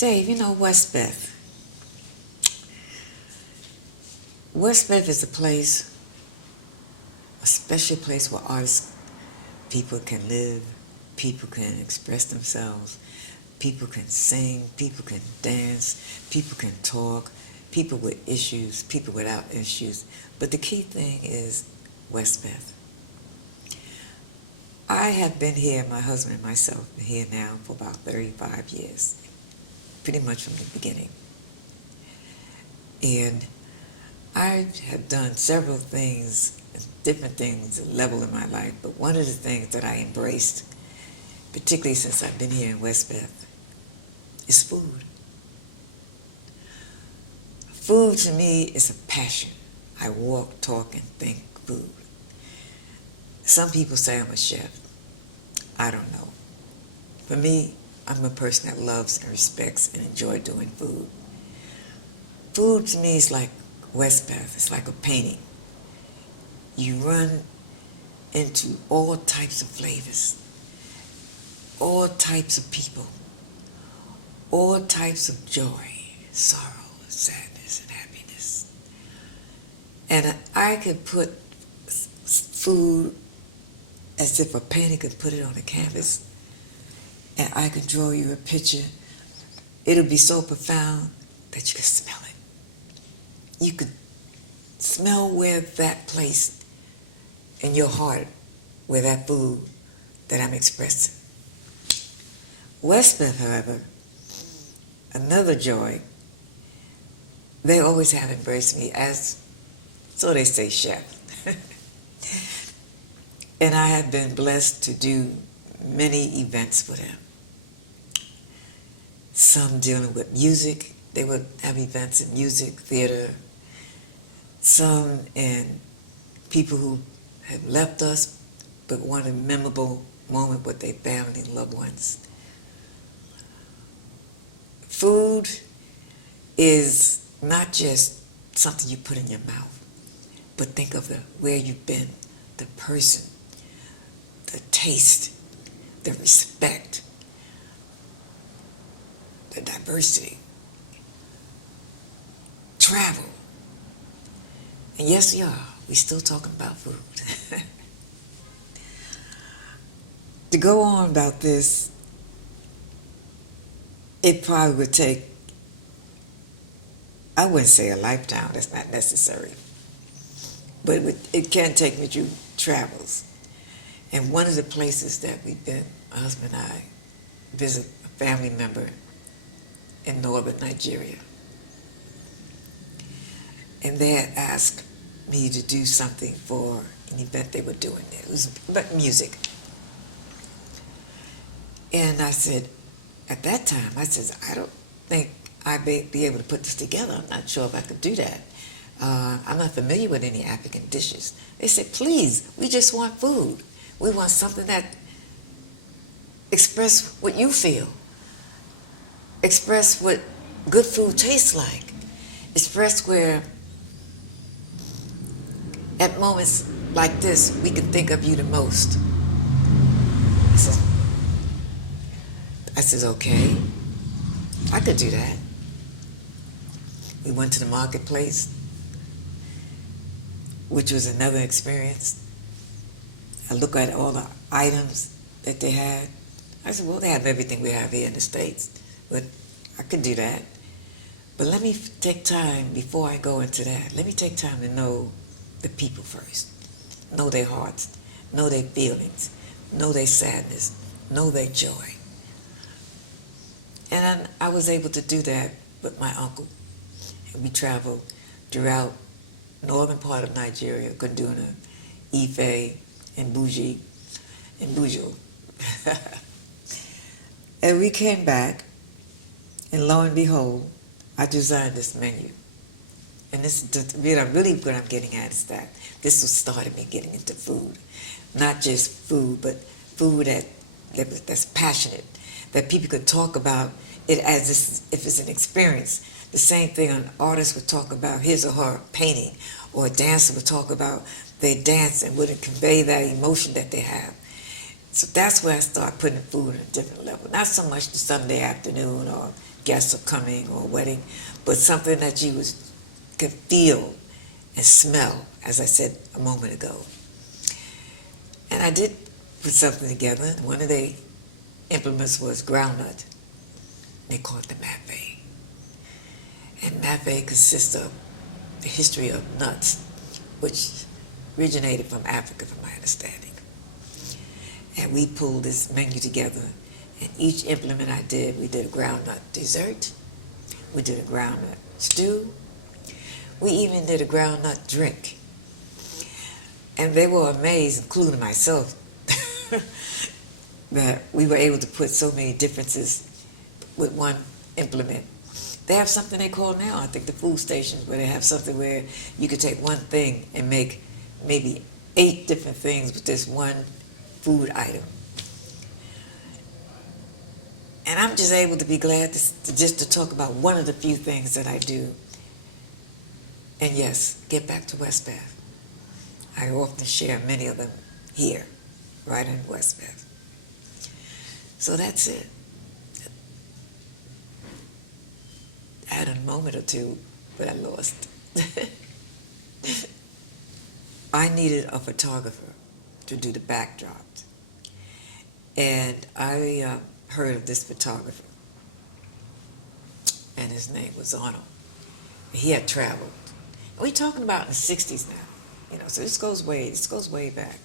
Dave, you know Westbeth. Westbeth is a place, a special place where artists, people can live, people can express themselves, people can sing, people can dance, people can talk, people with issues, people without issues. But the key thing is Westbeth. I have been here, my husband and myself, been here now for about 35 years, pretty much from the beginning. And I have done several things, different things, level in my life, but one of the things that I embraced, particularly since I've been here in Westbeth, is food. Food to me is a passion. I walk, talk, and think food. Some people say I'm a chef. I don't know. For me, I'm a person that loves and respects and enjoys doing food. Food to me is like Westbeth. It's like a painting. You run into all types of flavors, all types of people, all types of joy, sorrow, sadness, and happiness. And I could put food as if a painter could put it on a canvas, and I could draw you a picture. It'll be so profound that you could smell it. You could smell where that place in your heart, where that food that I'm expressing. Westbeth, however, another joy, they always have embraced me as, so they say, chef. And I have been blessed to do many events for them. Some dealing with music. They would have events in music, theater. Some in people who have left us but want a memorable moment with their family and loved ones. Food is not just something you put in your mouth, but think of where you've been, the person, the taste, the respect, the diversity, travel. And yes, we are. We're still talking about food. To go on about this, it probably would take, I wouldn't say a lifetime, that's not necessary, but it can take me through travels. And one of the places that we've been, my husband and I, visit a family member in northern Nigeria. And they had asked me to do something for an event they were doing there. It was about music. And I said, at that time, I said, I don't think I'd be able to put this together. I'm not sure if I could do that. I'm not familiar with any African dishes. They said, please, we just want food. We want something that express what you feel. Express what good food tastes like. Express where, at moments like this, we can think of you the most. I said, okay, I could do that. We went to the marketplace, which was another experience. I looked at all the items that they had. I said, well, they have everything we have here in the States, but I could do that. But let me take time, before I go into that, let me take time to know the people first. Know their hearts, know their feelings, know their sadness, know their joy. And I was able to do that with my uncle. And we traveled throughout northern part of Nigeria, Kaduna, Ife, and Bujo. And we came back, and lo and behold, I designed this menu. And this really what I'm getting at is that this was started me getting into food. Not just food, but food that's passionate, that people could talk about it as if it's an experience. The same thing an artist would talk about his or her painting, or a dancer would talk about their dance and would convey that emotion that they have. So that's where I start putting food at a different level. Not so much the Sunday afternoon or guests are coming or a wedding, but something that you could feel and smell, as I said a moment ago. And I did put something together. One of the implements was groundnut. They call it the mafe. And mafe consists of the history of nuts, which originated from Africa, from my understanding. And we pulled this menu together, and each implement I did, we did a groundnut dessert, we did a groundnut stew, we even did a groundnut drink. And they were amazed, including myself, that we were able to put so many differences with one implement. They have something they call now, I think, the food stations, where they have something where you could take one thing and make maybe 8 different things with this one food item. And I'm just able to be glad to talk about one of the few things that I do. And yes, get back to Westbeth. I often share many of them here, right in Westbeth. So that's it. I had a moment or two, but I lost. I needed a photographer to do the backdrops. And I heard of this photographer, and his name was Arnold. He had traveled. And we're talking about in the 60s now, so this goes way back,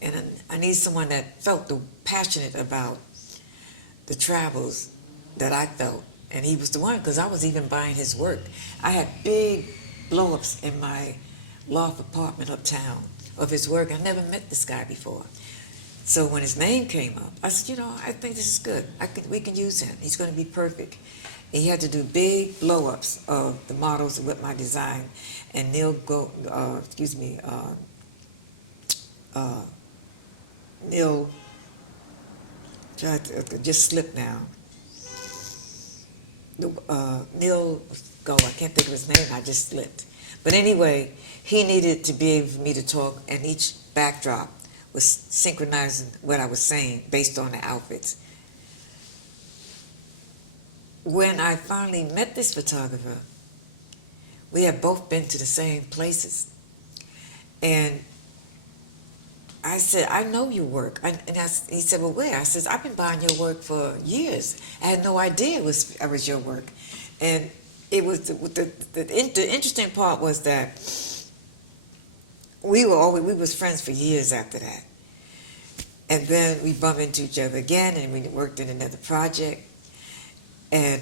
And I need someone that felt passionate about the travels that I felt. And he was the one, because I was even buying his work. I had big blow-ups in my loft apartment uptown of his work. I never met this guy before. So when his name came up, I said, I think this is good. We can use him. He's going to be perfect. And he had to do big blow-ups of the models with my design. And Neil just slipped now. Neil, I can't think of his name, I just slipped. But anyway, he needed to be able for me to talk, and each backdrop was synchronizing what I was saying based on the outfits. When I finally met this photographer, we had both been to the same places. And I said, I know your work. He said, well, where? I said, I've been buying your work for years. I had no idea it was your work. And it was the interesting part was that we was friends for years after that. And then we bumped into each other again, and we worked in another project. And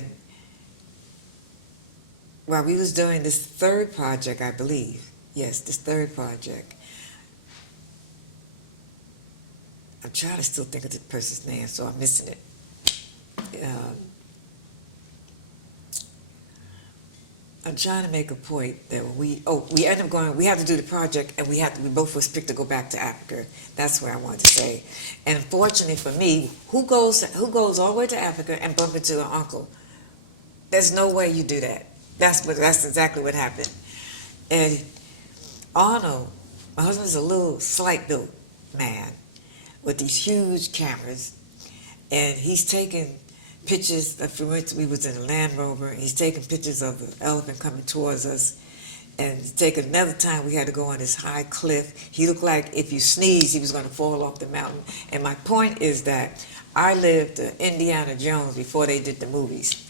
while we was doing this third project, I believe, yes, this third project, I'm trying to still think of the person's name, so I'm missing it. I'm trying to make a point that when we ended up going, we had to do the project, and we both was picked to go back to Africa. That's where I wanted to say. And fortunately for me, who goes all the way to Africa and bump into an uncle? There's no way you do that. That's exactly what happened. And Arnold, my husband's a little slight built man with these huge cameras, and he's taking pictures. We was in a Land Rover, and he's taking pictures of the elephant coming towards us. And another time we had to go on this high cliff. He looked like if you sneeze, he was going to fall off the mountain. And my point is that I lived Indiana Jones before they did the movies.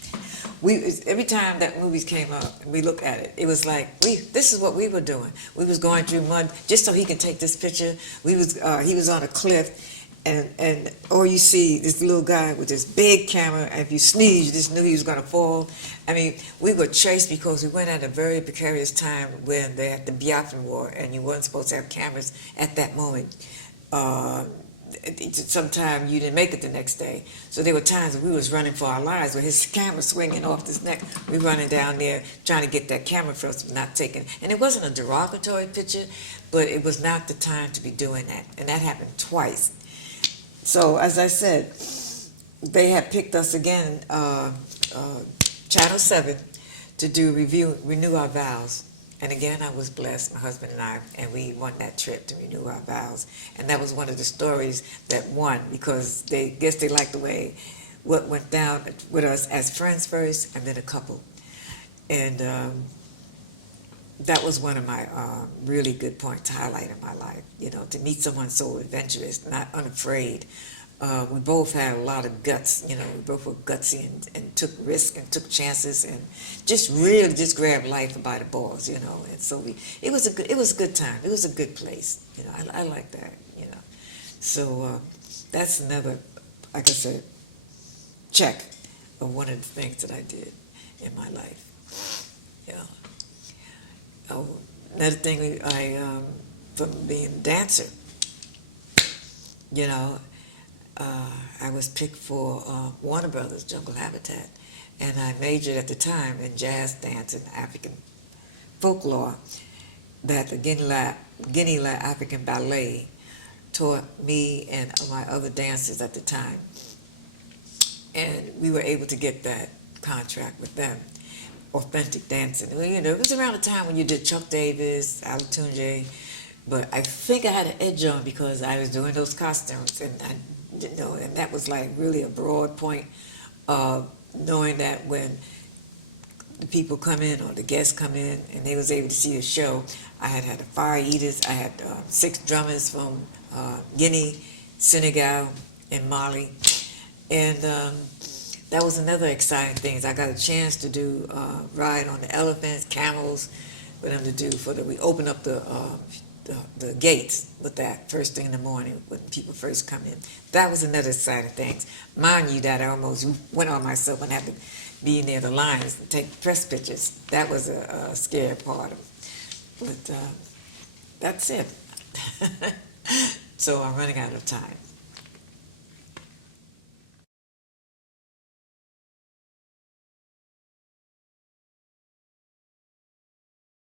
Every time that movies came up and we looked at it, it was like this is what we were doing. We was going through mud just so he could take this picture. He was on a cliff, and all you see this little guy with this big camera, and if you sneeze, you just knew he was going to fall. I mean, we were chased because we went at a very precarious time when they had the Biafran War, and you weren't supposed to have cameras at that moment. Sometime you didn't make it the next day. So there were times when we was running for our lives with his camera swinging off his neck. We running down there trying to get that camera for us, not taking. And it wasn't a derogatory picture, but it was not the time to be doing that. And that happened twice. So as I said, they had picked us again, Channel 7, to do Renew Our Vows. And again, I was blessed, my husband and I, and we won that trip to renew our vows. And that was one of the stories that won, because they liked the way what went down with us as friends first, and then a couple. And that was one of my really good points to highlight in my life. To meet someone so adventurous, not unafraid. We both had a lot of guts. We both were gutsy and took risks and took chances and just really just grabbed life by the balls. And so it was a good time. It was a good place. I like that. So that's another, like I said, check of one of the things that I did in my life. Yeah. Oh, another thing from being a dancer, I was picked for Warner Brothers Jungle Habitat, and I majored at the time in jazz dance and African folklore. That the Guinea African Ballet taught me and my other dancers at the time, and we were able to get that contract with them. Authentic dancing. It was around the time when you did Chuck Davis, Alatunje, but I think I had an edge on because I was doing those costumes, and and that was like really a broad point of knowing that when the people come in or the guests come in and they was able to see a show, I had the fire eaters, I had 6 drummers from Guinea, Senegal, and Mali, and that was another exciting thing. I got a chance to do ride on the elephants, camels, for them to do. We open up the gates with that first thing in the morning when people first come in. That was another exciting thing. Mind you, that I almost went on myself and had to be near the lines and take press pictures. That was a scary part of it. But that's it. So I'm running out of time.